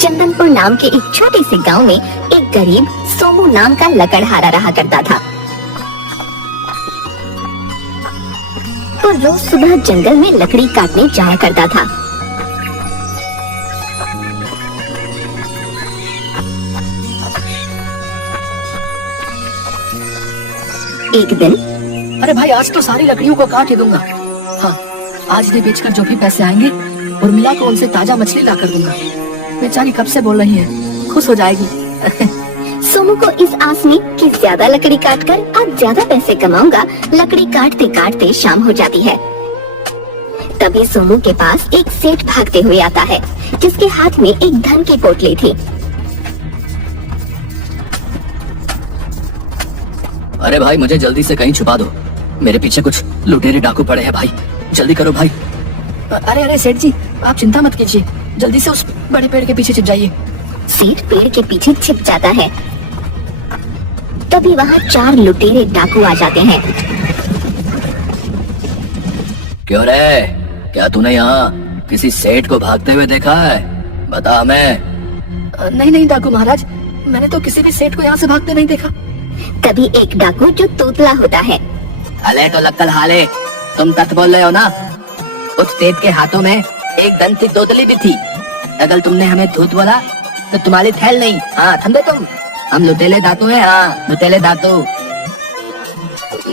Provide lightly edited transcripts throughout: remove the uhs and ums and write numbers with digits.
चंदनपुर नाम के एक छोटे से गांव में एक गरीब सोमू नाम का लकड़हारा रहा करता था। वो रोज सुबह जंगल में लकड़ी काटने जाया करता था। एक दिन, अरे भाई आज तो सारी लकड़ियों को काट ही दूंगा। हाँ, आज इन्हें बेचकर जो भी पैसे आएंगे उर्मिला को उनसे ताजा मछली ला कर दूंगा। बेचारी कब से बोल रही है, खुश हो जाएगी। सोमू को इस आस में कि ज्यादा लकड़ी काटकर आज ज्यादा पैसे कमाऊंगा, लकड़ी काटते काटते शाम हो जाती है। तभी सोमू के पास एक सेठ भागते हुए आता है, जिसके हाथ में एक धन की पोटली थी। अरे भाई मुझे जल्दी से कहीं छुपा दो, मेरे पीछे कुछ लुटेरे डाकू पड़े हैं भाई, जल्दी करो भाई। अरे अरे सेठ जी, आप चिंता मत कीजिए, जल्दी से उस बड़े पेड़ के पीछे छिप जाइए। सेठ पेड़ के पीछे छिप जाता है। तभी वहाँ 4 लुटेरे डाकू आ जाते हैं। क्यों रे, क्या तूने यहाँ किसी सेठ को भागते हुए देखा है? बता हमें। नहीं नहीं डाकू महाराज, मैंने तो किसी भी सेठ को यहाँ से भागते नहीं देखा। तभी एक डाकू जो तोतला होता है, अले तो लक्कल हाले, तुम सच बोल रहे हो ना? उस सेठ के हाथों में एक दंत की तोतली भी थी। अगर तुमने हमें धूत बोला तो तुम्हारी थैल नहीं, हाँ समझे तुम? हम लुटेले दातू हैं, हाँ लुटेले दातू।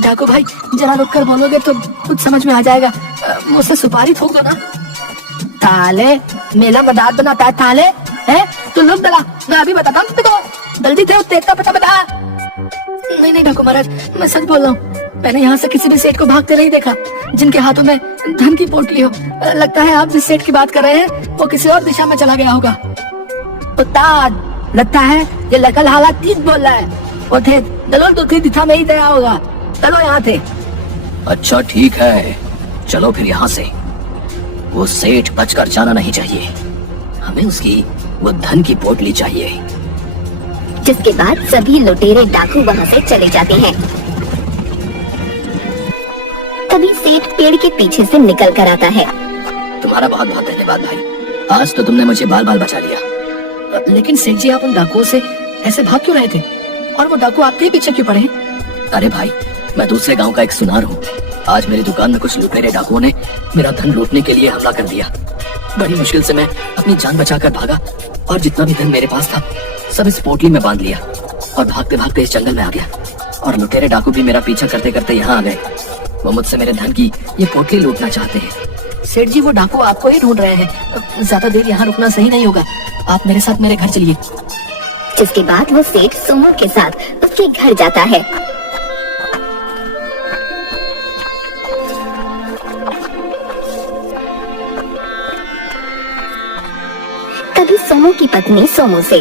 डाकू भाई जरा रुक कर बोलोगे तो कुछ समझ में आ जाएगा। मुझसे सुपारी फूक दो ना। ताले मेला मदाद बनाता है ताले, है तू लोग दला, मैं अभी बताता हूँ तुमको, जल्दी थे तेज का पता बता। नहीं नहीं डाकू महाराज, मैं सच बोल रहा हूँ, मैंने यहाँ से किसी भी सेठ को भागते नहीं देखा जिनके हाथों में धन की पोटली हो। लगता है आप जिस सेठ की बात कर रहे हैं वो किसी और दिशा में चला गया होगा। उस्ताद, लगता है ये लकल हालात ठीक बोल रहा है। वो थे दलोल तो दिशा में ही गया होगा, चलो यहाँ थे। अच्छा ठीक है, चलो फिर यहाँ से। वो सेठ बचकर जाना नहीं चाहिए, हमें उसकी वो धन की पोटली चाहिए। जिसके बाद सभी लुटेरे डाकू वहाँ से चले जाते हैं। तभी सेठ पेड़ के पीछे से निकल कर आता है। तुम्हारा बहुत बहुत धन्यवाद भाई, आज तो तुमने मुझे बाल बाल बचा लिया। लेकिन सेठ जी आप उन डाकुओं से ऐसे भाग क्यों रहे थे, और वो डाकू आपके ही पीछे क्यों पड़े हैं? अरे भाई मैं दूसरे गांव का एक सुनार हूँ। आज मेरी दुकान में कुछ लुटेरे डाकुओं ने मेरा धन लूटने के लिए हमला कर दिया। बड़ी मुश्किल से मैं अपनी जान बचाकर भागा और जितना भी धन मेरे पास था सब इस पोटली में बांध लिया और भागते भागते इस जंगल में आ गया। और लुटेरे डाकू भी मेरा पीछा करते करते यहाँ आ गए। वो मुझसे मेरे धन की ये पोटली लूटना चाहते हैं। सेठ जी वो डाकू आपको ही ढूंढ रहे हैं, ज्यादा देर यहाँ रुकना सही नहीं होगा, आप मेरे साथ मेरे घर चलिए। जिसके बाद वो सेठ सोमू के साथ उसके घर जाता है। तभी सोमू की पत्नी सोमू से,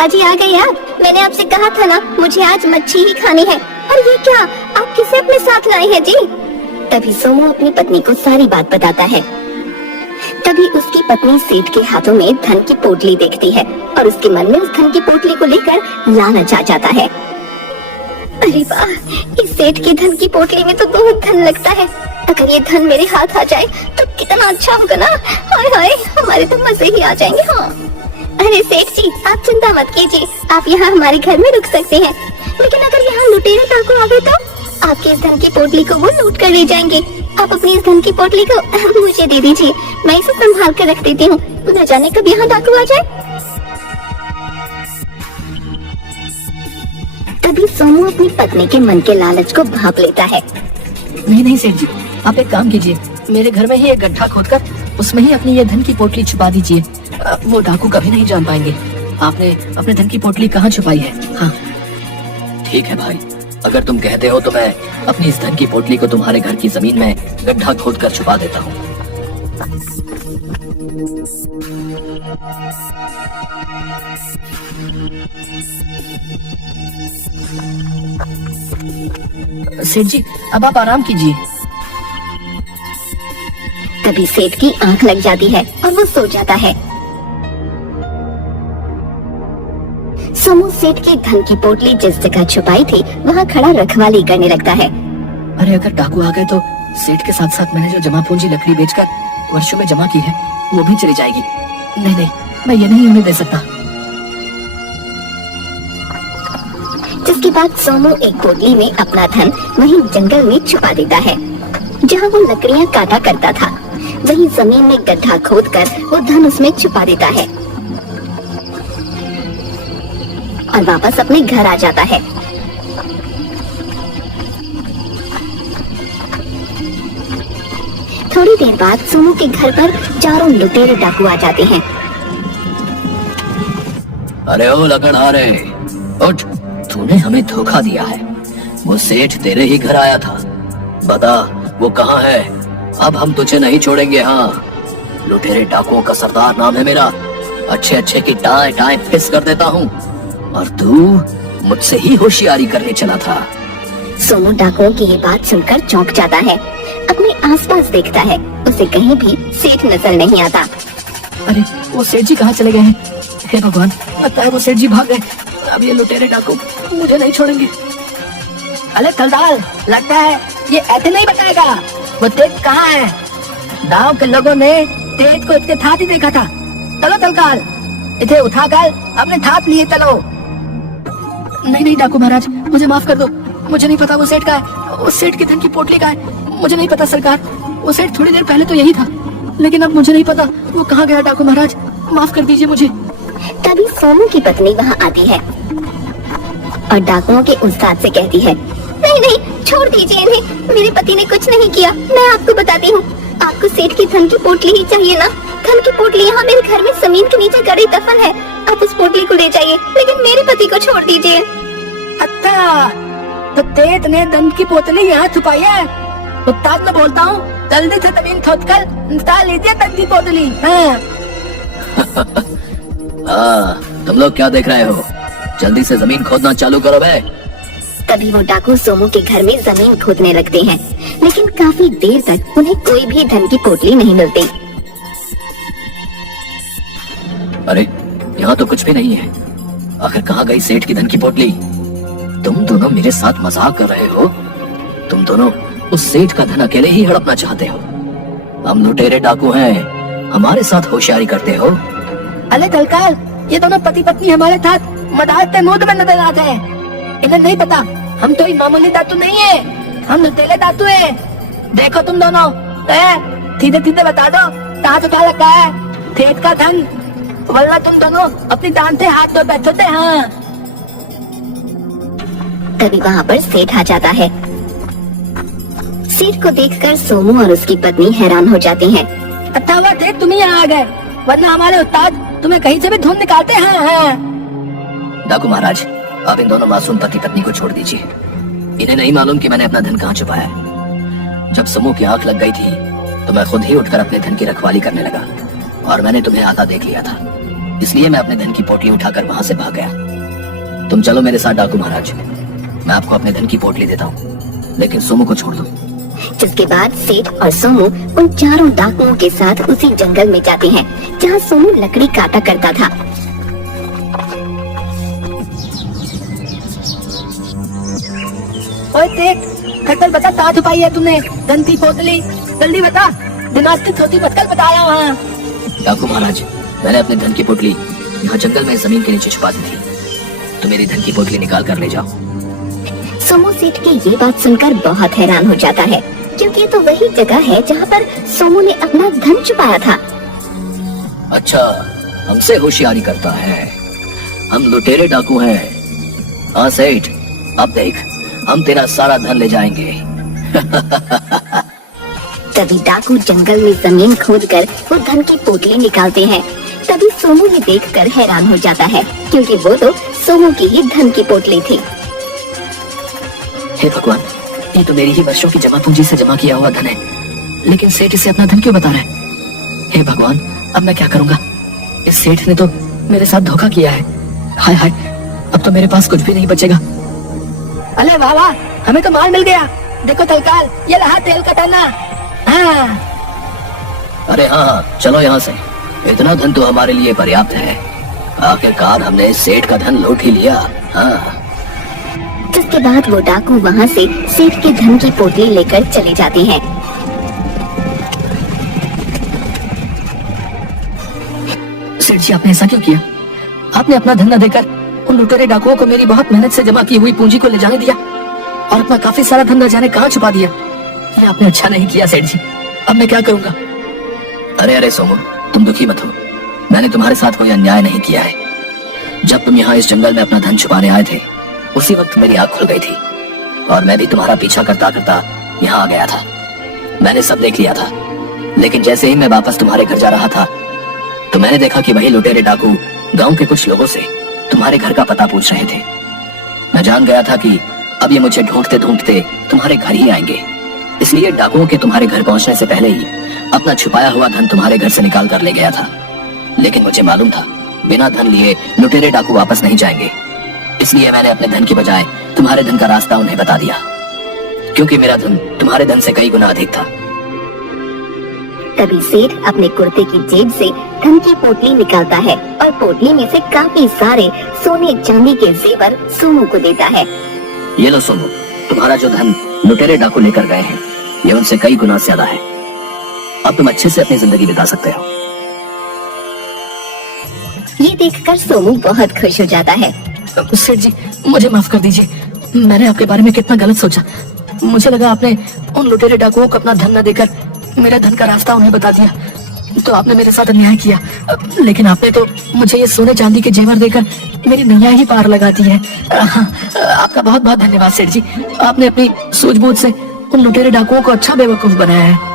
अजी आ गए आप, मैंने आपसे कहा था ना मुझे आज मच्छी ही खानी है, और ये क्या आप किसे अपने साथ लाए हैं जी? तभी सोमू अपनी पत्नी को सारी बात बताता है। तभी उसकी पत्नी सेठ के हाथों में धन की पोटली देखती है और उसके मन में उस धन की पोटली को लेकर लालच आ जाता है। अरे वाह, इस सेठ के धन की पोटली में तो बहुत धन लगता है, अगर ये धन मेरे हाथ आ जाए तो कितना अच्छा होगा ना। हाय हाय, हमारे तो मजे ही आ जाएंगे। हाँ अरे सेठ जी आप चिंता मत कीजिए, आप यहाँ हमारे घर में रुक सकते हैं, लेकिन अगर यहाँ लुटेरे डाकू आ गए तो आपके इस धन की पोटली को वो लूट कर ले जाएंगे। आप अपनी इस धन की पोटली को मुझे दे दीजिए, मैं इसे संभाल कर रख देती हूँ, न जाने कब यहाँ डाकू आ जाए। तभी सोमू अपनी पत्नी के मन के लालच को भांप लेता है। नहीं नहीं सेठ जी, आप एक काम कीजिए, मेरे घर में ही एक गड्ढा खोदकर उसमें ही अपनी ये धन की पोटली छुपा दीजिए। वो डाकू कभी नहीं जान पाएंगे आपने अपने धन की पोटली कहाँ छुपाई है। हाँ ठीक है भाई, अगर तुम कहते हो तो मैं अपनी इस धन की पोटली को तुम्हारे घर की जमीन में गड्ढा खोदकर छुपा देता हूँ। सेठ जी अब आप आराम कीजिए। तभी सेठ की आंख लग जाती है और वो सो जाता है। सोमू सेठ की धन की पोटली जिस जगह छुपाई थी वहाँ खड़ा रखवाली करने लगता है। अरे अगर डाकू आ गए तो सेठ के साथ साथ मैंने जो जमा पूंजी लकड़ी बेचकर वर्षों में जमा की है वो भी चली जाएगी। नहीं नहीं, मैं ये नहीं होने दे सकता। जिसके बाद सोमू एक पोटली में अपना धन वहीं जंगल में छुपा देता है जहाँ वो लकड़ियाँ काटा करता था। वहीं जमीन में गड्ढा खोदकर वो धन उसमें छुपा देता है और वापस अपने घर आ जाता है। थोड़ी देर बाद सोमू के घर पर चारों लुटेरे डाकू आ जाते हैं। अरे ओ लकड़हारे, उठ, तूने हमें धोखा दिया है। वो सेठ तेरे ही घर आया था, बता वो कहाँ है? अब हम तुझे नहीं छोड़ेंगे। हाँ, लुटेरे डाकुओं का सरदार नाम है मेरा। अच्छे अच्छे की टाए टाए फिस कर देता हूँ, और तू मुझसे ही होशियारी करने चला था। सोमू डाकुओं की ये बात सुनकर चौंक जाता है। अपने आसपास देखता है, उसे कहीं भी सेठ नजर नहीं आता। अरे वो सेठ जी कहाँ चले गए हैं? हे भगवान, लगता है वो सेठ जी भाग गए। अब ये लुटेरे डाकू मुझे नहीं छोड़ेंगे। अरे कलदाल, लगता है ये ऐसे नहीं बताएगा। वो तेज कहाँ है? गाँव के लोगों ने तेज को इसके थात ही देखा था। चलो तलकाल, इसे उठाकर अपने थात लिए चलो। नहीं नहीं डाकू महाराज, मुझे माफ कर दो। मुझे नहीं पता वो सेठ का है। वो सेठ के धन की पोटली का है। मुझे नहीं पता सरकार। वो सेठ थोड़ी देर पहले तो यही था, लेकिन अब मुझे नहीं पता वो कहाँ गया। डाकू महाराज, माफ कर दीजिए मुझे। तभी सोमू की पत्नी वहाँ आती है और डाकुओं के उस्ताद से कहती है, नहीं नहीं, छोड़ दीजिए इन्हें। मेरे पति ने कुछ नहीं किया। मैं आपको बताती हूँ, आपको सेठ की धन की पोटली ही चाहिए ना? धन की पोटली यहाँ मेरे घर में जमीन के नीचे गड़ी दफन है। आप उस पोटली को ले जाइए, लेकिन मेरे पति को छोड़ दीजिए। अच्छा, तो तेज ने धन की पोटली यहाँ छुपाई है? उस्ताद मैं बोलता हूँ, जल्दी से जमीन खोदकर निकाल लीजिए धन की पोटली। हाँ, तुम लोग क्या देख रहे हो? जल्दी से जमीन खोदना चालू करो बे। तभी वो डाकू सोमू के घर में जमीन खोदने लगते हैं, लेकिन काफी देर तक उन्हें कोई भी धन की पोटली नहीं मिलती। अरे यहाँ तो कुछ भी नहीं है। आखिर कहाँ गई सेठ की धन की पोटली? तुम दोनों मेरे साथ मजाक कर रहे हो? तुम दोनों उस सेठ का धन अकेले ही हड़पना चाहते हो? हम लुटेरे डाकू हैं, हमारे साथ होशियारी करते हो? अरे कलकाल, ये दोनों पति पत्नी हमारे साथ मदार के मूड में नजर आते हैं। इन्हें नहीं पता हम तो मामूली दातू नहीं है, हम लुटेरे दातू हैं। देखो तुम दोनों, सीधे सीधे बता दो कहाँ से क्या लगा है सेठ का धन, वरना तुम दोनों अपनी दान से हाथ धो बैठोते। हाँ। तभी वहाँ पर सेठ आ जाता है। सेठ को देखकर सोमू और उसकी पत्नी हैरान हो जाती हैं। अच्छा हुआ सेठ तुम ही यहाँ आ गए, वरना हमारे उस्ताद तुम्हें कहीं से भी ढूंढ निकालते हैं। डाकू महाराज, आप इन दोनों मासूम पति पत्नी को छोड़ दीजिए। इन्हें नहीं मालूम कि मैंने अपना धन कहाँ छुपाया है। जब समूह की आंख लग गई थी तो मैं खुद ही उठकर अपने धन की रखवाली करने लगा, और मैंने तुम्हें आधा देख लिया था, इसलिए मैं अपने धन की पोटली उठाकर वहाँ से भाग गया। तुम चलो मेरे साथ डाकू महाराज, मैं आपको अपने धन की पोटली देता हूँ, लेकिन सोमू को छोड़ दो। जिसके बाद सेठ और सोमू उन चारों डाकुओं के साथ उसी जंगल में जाते हैं जहाँ सोमू लकड़ी काटा करता था। ओए सेठ, खट्टर बता कहाँ छुपाई है तुमने धन की पोटली? जल्दी बता, दिमाग की छोटी बत्तल बताया वहाँ। डाकू महाराज, मैंने अपने धन की पोटली यहाँ जंगल में जमीन के नीचे छुपा दी थी, तो मेरी धन की पोटली निकाल कर ले जाओ। सोमू सेठ की ये बात सुनकर बहुत हैरान हो जाता है, क्योंकि ये तो वही जगह है जहाँ पर सोमू ने अपना धन छुपाया था। अच्छा, हमसे होशियारी करता है? हम लुटेरे डाकू हैं। हाँ सेठ, अब देख, हम तेरा सारा धन ले जाएंगे। तभी डाकू जंगल में जमीन खोदकर वो धन की पोटली निकालते हैं। तभी सोमू ये देखकर हैरान हो जाता है, क्योंकि वो तो सोमू की ही धन की पोटली थी। हे भगवान, ये तो मेरी ही वर्षों की जमा पूंजी से जमा किया हुआ धन है, लेकिन सेठ इसे अपना धन क्यों बता रहा है? हे भगवान, अब मैं क्या करूंगा? इस सेठ ने तो मेरे साथ धोखा किया है। हाय हाय, अब तो मेरे पास कुछ भी नहीं बचेगा। अरे वाह वाह, हमें तो माल मिल गया। देखो तलकाल, ये रहा तेल का टना। हाँ। अरे हाँ, चलो यहाँ से। इतना धन तो हमारे लिए पर्याप्त है। आखिरकार हमने सेठ का धन लूट ही लिया। हाँ। जिसके बाद वो डाकू वहाँ से सेठ के धन की पोटली लेकर चले जाते हैं। सेठ जी, आपने ऐसा क्यों किया? आपने अपना धन न देकर उन लुटेरे डाकुओं को मेरी बहुत मेहनत से जमा की हुई पूंजी को ले जाने दिया और अपना काफी सारा धन न जाने कहाँ छुपा दिया। ये आपने अच्छा नहीं किया सेठ जी। अब मैं क्या करूंगा? अरे अरे सोमू, तुम दुखी मत हो। मैंने तुम्हारे साथ कोई अन्याय नहीं किया है। जब तुम यहाँ इस जंगल में अपना धन छुपाने आए थे, उसी वक्त मेरी आंख खुल गई थी और मैं भी तुम्हारा पीछा करता करता यहाँ आ गया था। मैंने सब देख लिया था, लेकिन जैसे ही मैं वापस तुम्हारे घर जा रहा था तो मैंने देखा कि वही लुटेरे डाकू गांव के कुछ लोगों से तुम्हारे घर का पता पूछ रहे थे। मैं जान गया था कि अब ये मुझे ढूंढते ढूंढते तुम्हारे घर ही आएंगे, इसलिए डाकुओं के तुम्हारे घर पहुंचने से पहले ही अपना छुपाया हुआ धन तुम्हारे घर से निकाल कर ले गया था। लेकिन मुझे मालूम था बिना धन लिए लुटेरे डाकू वापस नहीं जाएंगे, इसलिए मैंने अपने धन की बजाय तुम्हारे धन का रास्ता उन्हें बता दिया, क्योंकि मेरा धन तुम्हारे धन से कई गुना अधिक था। तभी सेठ अपने कुर्ते की जेब से धन की पोटली निकालता है और पोटली में से काफी सारे सोने चांदी के जेवर सोमू को देता है। ये लो सोमू, तुम्हारा जो धन लुटेरे डाकू लेकर गए हैं ये उनसे कई गुना ज्यादा है। अब तुम अच्छे से अपनी जिंदगी बिता सकते हो। ये देखकर सोमू बहुत खुश हो जाता है। सेठ जी, मुझे माफ कर दीजिए। मैंने आपके बारे में कितना गलत सोचा। मुझे लगा आपने उन लुटेरे डाकुओं को अपना धन न देकर मेरा धन का रास्ता उन्हें बता दिया, तो आपने मेरे साथ अन्याय किया। लेकिन आपने तो मुझे ये सोने चांदी के जेवर देकर मेरी नैया ही पार लगा दी है। आपका बहुत बहुत धन्यवाद सेठ जी। आपने अपनी सूझबूझ से उन लुटेरे डाकुओं को अच्छा बेवकूफ बनाया है।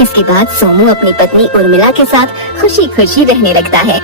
इसके बाद सोमू अपनी पत्नी उर्मिला के साथ खुशी खुशी रहने लगता है।